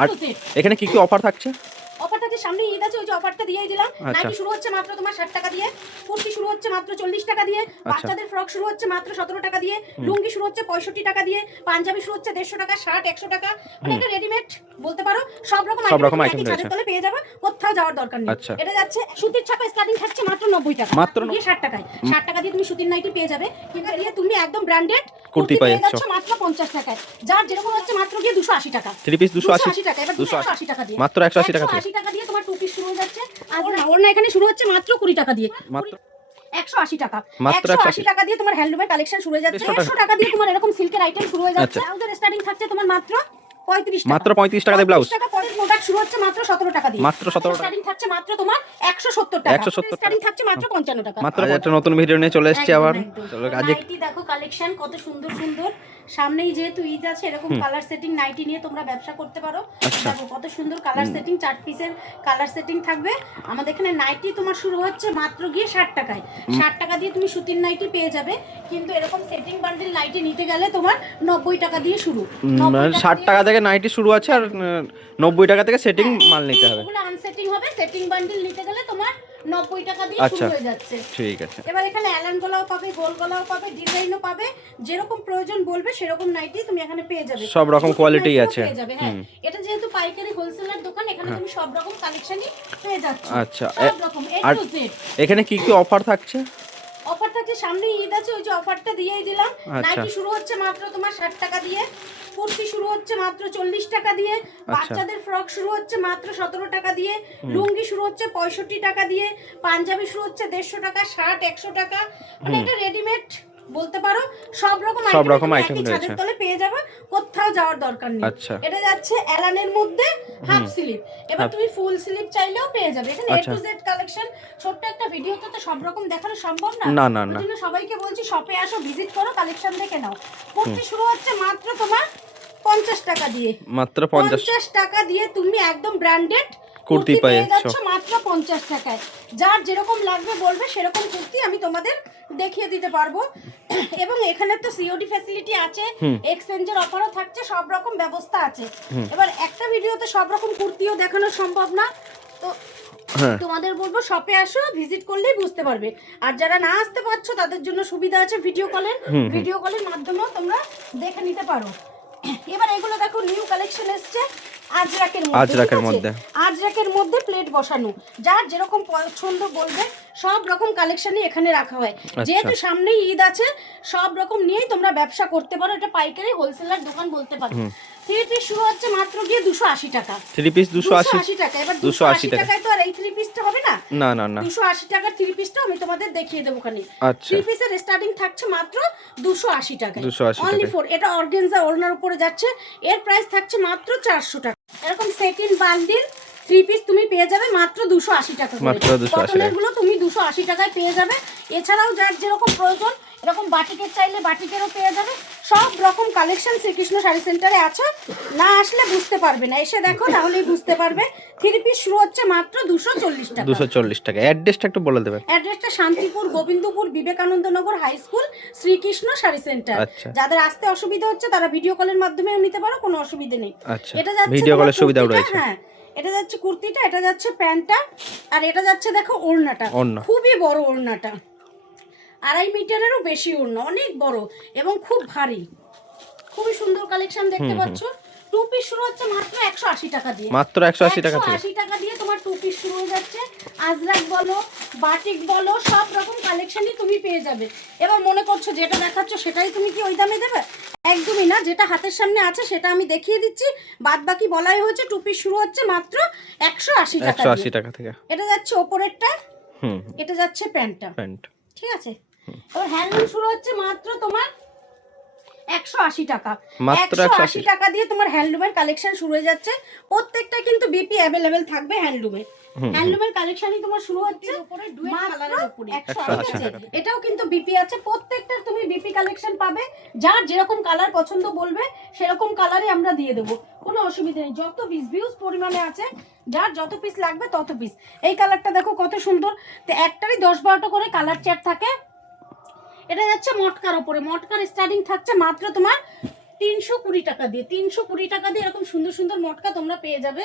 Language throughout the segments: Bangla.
আর এখানে কি কি অফার থাকছে? অফার থাকে, সামনে ঈদ আছে, ওই যে অফারটা দিয়ে দিলাম। নাইটি শুরু হচ্ছে মাত্র তোমার 60 টাকা দিয়ে, কুর্তি শুরু হচ্ছে মাত্র 40 টাকা দিয়ে, বাচ্চাদের ফ্রক শুরু হচ্ছে মাত্র 17 টাকা দিয়ে, লুঙ্গি শুরু হচ্ছে 65 টাকা দিয়ে, পাঞ্জাবি শুরু হচ্ছে 150 টাকা, শার্ট 100 টাকা। মানে এটা রেডিমেড বলতে পারো, সব রকম আইটেম ছাদের তলে পেয়ে যাবে, কোথাও যাওয়ার দরকার নেই। এটা যাচ্ছে সুতির ছাপা, স্টার্টিং থাকছে মাত্র 90 টাকা, মাত্র 60 টাকায়। 60 টাকা দিয়ে তুমি সুতির নাইটি পেয়ে যাবে, কিন্তু দিয়ে তুমি একদম ব্র্যান্ডেড কুর্তি পেয়ে যাচ্ছ মাত্র 50 টাকায়। যার যেরকম হচ্ছে মাত্র গিয়ে 280 টাকা, 3 পিস 280 টাকা। এবার 280 টাকা দিয়ে, মাত্র 180 টাকা 180 টাকা দিয়ে তোমার টু পিস শুরু হয়ে যাচ্ছে। আর ওড়না এখানে শুরু হচ্ছে মাত্র 20 টাকা দিয়ে, মাত্র 180 টাকা। মাত্র 180 টাকা দিয়ে তোমার হ্যান্ডলুমের কালেকশন শুরু হয়ে যাচ্ছে। 100 টাকা দিয়ে তোমার এরকম সিল্কের আইটেম শুরু হয়ে যাচ্ছে। ব্লাউজের স্টার্টিং থাকছে তোমার মাত্র 35 টাকা, মাত্র 35 টাকা দিয়ে ব্লাউজ। টাকা পরের প্রোডাক্ট শুরু হচ্ছে মাত্র 17 টাকা দিয়ে, মাত্র 17 টাকা। স্টার্টিং থাকছে মাত্র তোমার 170 টাকা, 170 স্টার্টিং থাকছে মাত্র 55 টাকা। মাত্র একটা নতুন ভিডিও নিয়ে চলে এসেছি আবার। চলো আজকে নাইটি দেখো কালেকশন কত সুন্দর সুন্দর। সামনেই যেহেতু ঈদ আছে, এরকম কালার সেটিং নাইটি নিয়ে তোমরা ব্যবসা করতে পারো। দেখো কত সুন্দর কালার সেটিং, 4 পিসের কালার সেটিং থাকবে আমাদের এখানে। নাইটি তোমার শুরু হচ্ছে মাত্র গিয়ে 60 টাকায়। 60 টাকা দিয়ে তুমি সুতির নাইটি পেয়ে যাবে, কিন্তু এরকম সেটিং বান্ডেল নাইটি নিতে গেলে তোমার 90 টাকা দিয়ে শুরু। 60 টাকা থেকে নাইটি শুরু আছে, আর 90 টাকা থেকে সেটিং মাল নিতে হবে। এগুলো আনসেটিং হবে, সেটিং বান্ডেল নিতে গেলে তোমার 90 টাকা দিয়ে শুরু হয়ে যাচ্ছে। ঠিক আছে। এবার এখানে অ্যালান গলাও পাবে, গোল গলাও পাবে, ডিজাইনও পাবে, যেরকম প্রয়োজন বলবে সেরকম নাইটি তুমি এখানে পেয়ে যাবে। সব রকম কোয়ালিটি আছে। হ্যাঁ, এটা যেহেতু পাইকারি হোলসেলার দোকান, এখানে তুমি সব রকম কালেকশনই পেয়ে যাচ্ছ। আচ্ছা, সব রকম A আর to Z। এখানে কি কি অফার থাকছে? অফার থাকছে, সামনে ঈদ আছে, ওই যে অফারটা দিয়েই দিলাম। নাইটি শুরু হচ্ছে মাত্র তোমার 60 টাকা দিয়ে, কুর্তি শুরু হচ্ছে মাত্র 40 টাকা দিয়ে, বাচ্চাদের ফ্রক শুরু হচ্ছে মাত্র 17 টাকা দিয়ে, লুঙ্গি শুরু হচ্ছে 65 টাকা দিয়ে, পাঞ্জাবি শুরু হচ্ছে 150 টাকা, শার্ট 100 টাকা। মানে এটা রেডিমেড বলতে পারো, সব রকম আইটেম ছাদের তলে পেয়ে যাবে, কোথাও যাওয়ার দরকার নেই। এটা যাচ্ছে অ্যালানের মধ্যে হাফ স্লিভ, এবার তুমি ফুল স্লিভ চাইলেও পেয়ে যাবে। এখানে A to Z কালেকশন। ছোট্ট একটা ভিডিওতে তো সব রকম দেখানো সম্ভব না, ওই জন্য সবাইকে বলছি শপে আসো, ভিজিট করো, কালেকশন দেখে নাও। কুর্তি শুরু হচ্ছে মাত্র তোমার 50 টাকা দিয়ে, মাত্র 50 টাকা দিয়ে তুমি একদম ব্র্যান্ডেড কুর্তি পেয়ে যাচ্ছ মাত্র 50 টাকায়। যার যেরকম লাগবে বলবে, সেরকম কুর্তি আমি তোমাদের দেখিয়ে দিতে পারবো। এবং এখানে তো সিওডি ফ্যাসিলিটি আছে, এক্সচেঞ্জের অফারও থাকছে, সব রকম ব্যবস্থা আছে। এবার একটা ভিডিওতে সব রকম কুর্তিও দেখানো সম্ভব না, তো তোমাদের বলবো শপে আসো, ভিজিট করলেই বুঝতে পারবে। আর যারা না আসতে পারছো তাদের জন্য সুবিধা আছে ভিডিও কলের মাধ্যমেও তোমরা দেখে নিতে পারো। এবার এগুলো দেখো নিউ কালেকশন এসছে আজরাকের মধ্যে প্লেট বসানো, যার যেরকম পছন্দ বলবে, সব রকম কালেকশনই এখানে রাখা হয়। যেহেতু সামনেই ঈদ আছে, সব রকম নিয়েই তোমরা ব্যবসা করতে পারো। এটা পাইকারি হোলসেলার দোকান বলতে পারো। 3 পিস শুরু হচ্ছে মাত্র গিয়ে 280 টাকা, 3 পিস 280 টাকা। এবার 280 টাকায় তো আর এই 3 পিসটা হবে না, না না না, 280 টাকার 3 পিসটা আমি তোমাদের দেখিয়ে দেবো খালি। 3 পিসের স্টার্টিং থাকছে মাত্র 280 টাকা, অনলি ফর। এটা অর্গানজা ওড়নার উপরে যাচ্ছে, এর প্রাইস থাকছে মাত্র 400 টাকা। এরকম সেটিং বান্ডিল 3 পিস তুমি পেয়ে যাবে মাত্র 280 টাকা করে। কটনের গুলো তুমি 280 টাকায় পেয়ে যাবে। এছাড়াও যার যেরকম প্রয়োজন, এরকম বাটিকের চাইলে বাটিকেরও পেয়ে যাবে। সব রকম কালেকশন শ্রীকৃষ্ণ শাড়ি সেন্টারে আছে, না আসলে বুঝতে পারবে না, এসে দেখো তাহলেই বুঝতে পারবে। 3 পিস শুরু হচ্ছে মাত্র 240 টাকা, 240 টাকা। অ্যাড্রেসটা একটু বলে দেবেন। অ্যাড্রেসটা Shantipur, Gobindapur, Vivekananda Nagar high school, Srikrishna sari centre. যাদের আসতে অসুবিধা হচ্ছে তারা ভিডিও কলের মাধ্যমেও নিতে পারো, কোনো অসুবিধা নেই। এটা যাচ্ছে ভিডিও কলের সুবিধাও রয়েছে। হ্যাঁ, এটা যাচ্ছে কুর্তিটা, এটা যাচ্ছে প্যান্টটা, আর এটা যাচ্ছে দেখো ওড়নাটা। খুবই বড় ওড়নাটা, 2.5 মিটারেরও বেশি ওড়না, অনেক বড় এবং খুব ভারী, খুবই সুন্দর কালেকশন দেখতে পাচ্ছ। 2 পিস শুরু হচ্ছে মাত্র 180 টাকা দিয়ে, মাত্র 180 টাকা থেকে 180 টাকা দিয়ে তোমার 2 পিস শুরু হয়ে যাচ্ছে। আজরাক বলো, বাটিক বলো, সব রকম কালেকশনই তুমি পেয়ে যাবে। এবার মনে করছো যেটা দেখাচ্ছ সেটাই তুমি কি ওই দামে দেবে? একদমই না, যেটা হাতের সামনে আছে সেটা আমি দেখিয়ে দিচ্ছি, বাদ বাকি বলাই হয়েছে। 2 পিস শুরু হচ্ছে মাত্র 180 টাকা থেকে। এটা যাচ্ছে ওপরেরটা, এটা যাচ্ছে প্যান্টটা, ঠিক আছে। এবার হ্যান্ডলুম শুরু হচ্ছে মাত্র তোমার 180 টাকা, 180 টাকা দিয়ে তোমার হ্যান্ডলুমের কালেকশন শুরু হয়ে যাচ্ছে। প্রত্যেকটা কিন্তু বিপি অ্যাভেলেবেল থাকবে হ্যান্ডলুমের কালেকশনই তোমার শুরু হচ্ছে উপরে ডুয়েট কালারের উপরে 180 টাকা। এটাও কিন্তু বিপি আছে, প্রত্যেকটা তুমি বিপি কালেকশন পাবে। যার যেরকম কালার পছন্দ বলবে সেরকম কালারই আমরা দিয়ে দেবো, কোনো অসুবিধা নেই। যত পিস ভিউজ পরিমাণে আছে, যার যত পিস লাগবে তত পিস। এই কালারটা দেখো কত সুন্দর, তো একটারই 10-12টা করে কালার চার্ট থাকে। এটা যাচ্ছে মটকার উপরে, মটকার স্টার্টিং থাকছে মাত্র তোমার 320 টাকা দিয়ে, 320 টাকা দিয়ে এরকম সুন্দর সুন্দর মটকা তোমরা পেয়ে যাবে,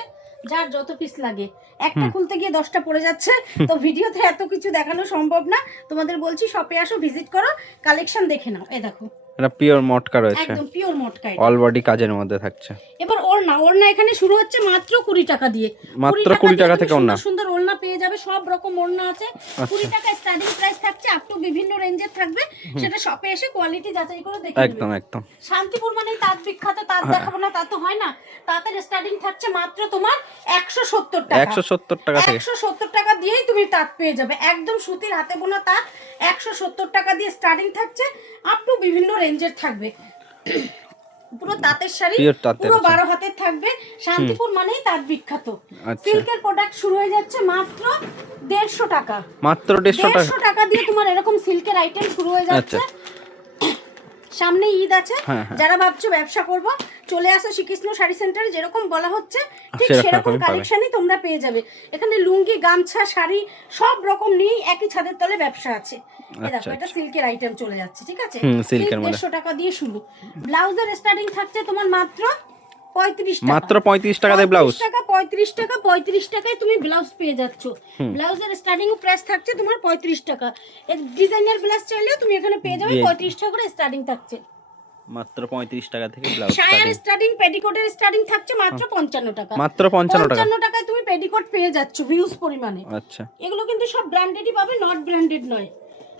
যার যত পিস লাগে। একটা খুলতে গিয়ে 10টা পড়ে যাচ্ছে, তো ভিডিওতে এত কিছু দেখানো সম্ভব না। তোমাদের বলছি শপে আসো, ভিজিট করো, কালেকশন দেখে নাও। এই দেখো এটা পিওর মটকা রয়েছে, একদম পিওর মটকা, অল বডি কাজের মধ্যে থাকছে। এবার ওড়না এখানে শুরু হচ্ছে মাত্র 20 টাকা দিয়ে, মাত্র 20 টাকা থেকে ওড়না, সুন্দর ওড়না পেয়ে যাবে, সব রকম ওড়না আছে। 20 টাকা স্টার্টিং প্রাইস থাকছে, আপ টু বিভিন্ন রেঞ্জের থাকবে, সেটা শপে এসে কোয়ালিটি যাচাই করে দেখে নেবে। একদম একদম। শান্তিপুর মানেই তাঁত বিখ্যাত, তাঁত দেখাবো না তা তো হয় না। তাঁতের স্টার্টিং থাকছে মাত্র তোমার 170 টাকা, 170 টাকা থেকে, 170 টাকা দিয়েই তুমি তাঁত পেয়ে যাবে, একদম সুতির হাতে বোনা তাঁত 170 টাকা দিয়ে স্টার্টিং থাকছে, আপ টু বিভিন্ন রেঞ্জের থাকবে। পুরো তাঁতের শাড়ি, পুরো 12 হাতের থাকবে। শান্তিপুর মানেই তাঁত বিখ্যাত। সিল্কের প্রোডাক্ট শুরু হয়ে যাচ্ছে মাত্র 150 টাকা, মাত্র 150 টাকা দিয়ে তোমার এরকম সিল্কের আইটেম শুরু হয়ে যাচ্ছে। সামনে ঈদ আছে, যারা ভাবছো ব্যবসা করবো, চলে আসো শ্রীকৃষ্ণ শাড়ি সেন্টারে, যেরকম বলা হচ্ছে ঠিক সেরকম কালেকশনই তোমরা পেয়ে যাবে। এখানে লুঙ্গি, গামছা, শাড়ি সব রকম নিয়েই একই ছাদের তলে ব্যবসা আছে। এই দেখো এটা সিল্কের আইটেম চলে যাচ্ছে, ঠিক আছে, সিল্কের 150 টাকা দিয়ে শুরু। ব্লাউজের স্টার্টিং থাকছে তোমার মাত্র 35 টাকা, মাত্র 35 টাকা দিয়ে ব্লাউজ, 35 টাকায় তুমি ব্লাউজ পেয়ে যাচ্ছ। ব্লাউজের স্টার্টিং প্রাইস থাকছে তোমার 35 টাকা। এর ডিজাইনার ব্লাউজ চাইলেও তুমি এখানে পেয়ে যাবে 35 টাকা করে স্টার্টিং থাকছে, মাত্র 35 টাকা থেকে ব্লাউজ। শায়ার স্টার্টিং, পেটিকোটের স্টার্টিং থাকছে মাত্র 55 টাকা, মাত্র 55 টাকায় তুমি পেটিকোট পেয়ে যাচ্ছ হিউজ পরিমাণে। আচ্ছা, এগুলো কিন্তু সব ব্র্যান্ডেডই পাবে, নট ব্র্যান্ডেড নয়।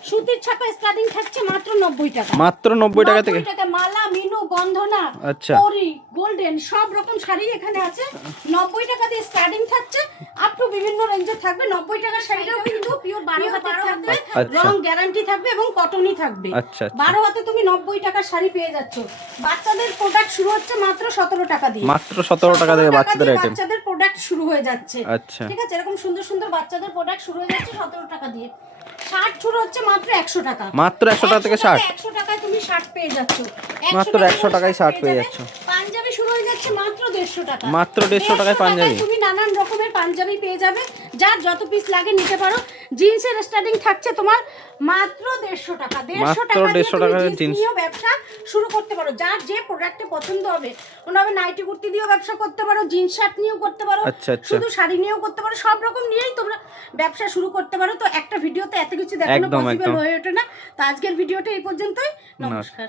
সুতির ছাপা স্টার্টিং থাকছে মাত্র 90 টাকা, মাত্র 90 টাকা থেকে। মালা, মিনু, বন্ধনা, আচ্ছা, পরি, গোল্ডেন সব রকম শাড়ি এখানে আছে। 90 টাকা দিয়ে স্টার্টিং থাকছে, আপ টু বিভিন্ন রেঞ্জে থাকবে। 90 টাকার শাড়িটাও কিন্তু পিওর 12 হাতে থাকবে, রং গ্যারান্টি থাকবে এবং কটনই থাকবে। 12 হাতে তুমি 90 টাকার শাড়ি পেয়ে যাচ্ছ। বাচ্চাদের প্রোডাক্ট শুরু হচ্ছে মাত্র 17 টাকা দিয়ে, মাত্র 17 টাকা থেকে বাচ্চাদের আইটেম, বাচ্চাদের প্রোডাক্ট শুরু হয়ে যাচ্ছে। আচ্ছা, ঠিক আছে, এরকম সুন্দর সুন্দর বাচ্চাদের প্রোডাক্ট শুরু হয়ে যাচ্ছে 17 টাকা দিয়ে। শার্ট শুরু হচ্ছে মাত্র 100 টাকা, মাত্র 100 টাকা থেকে শার্ট, 100 টাকায় তুমি শার্ট পেয়ে যাচ্ছ, মাত্র 100 টাকায় শার্ট পেয়ে যাচ্ছ। পাঞ্জাবি শুরু হয়ে যাচ্ছে মাত্র 150 টাকা, মাত্র 150 টাকায় পাঞ্জাবি তুমি নানান রকমের পাঞ্জাবি পেয়ে যাবে, যার যত পিস লাগে নিতে পারো। জিন্সের স্টার্টিং থাকছে তোমার মাত্র 150 টাকা, 150 টাকা দিয়ে জিন্স নিয়েও ব্যবসা শুরু করতে পারো, যার যে প্রোডাক্টে পছন্দ হবে। ওনাবে নাইটি কুর্তি দিয়েও ব্যবসা করতে পারো, জিন্স শার্ট নিয়েও করতে পারো, শুধু শাড়ি নিয়েও করতে পারো, সব রকম নিয়েই তোমরা ব্যবসা শুরু করতে পারো। তো একটা ভিডিওতে এত কিছু দেখানো পসিবল হয়ে ওঠে না, তো আজকের ভিডিওটা এই পর্যন্তই। নমস্কার।